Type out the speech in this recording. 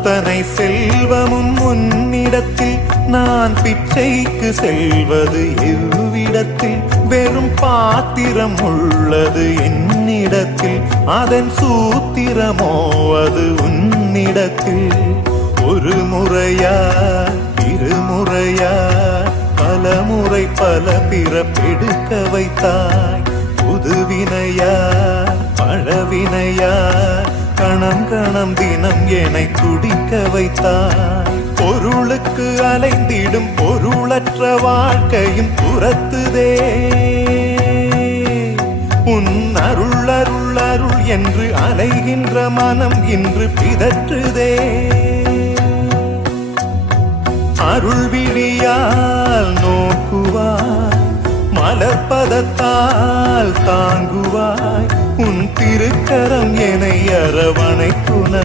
அத்தனை செல்வமும் உன்னிடத்தில் நான் பிச்சைக்கு செல்வது எவ்விடத்தில் வெறும் பாத்திரம் உள்ளது என்னிடத்தில் அதன் சூத்திரமோ அது உன்னிடத்தில் ஒரு முறையா இருமுறையா பல முறை பல பிறப்பெடுக்க வைத்தாய் புதுவினையா பழவினையா கணம் கணம் தினம் என்னை துடிக்க வைத்தாய் பொருளுக்கு அலைந்திடும் பொருளற்ற வாழ்க்கையும் துரத்துதே உன் அருள் அருள் அருள் என்று அலைகின்ற மனம் இன்று பிதற்றுதே அருள் விழியால் நோக்குவாய் மலர்பதத்தால் தாங்குவாய் உன் திருக்கரம் என்னை அரவணைக்குன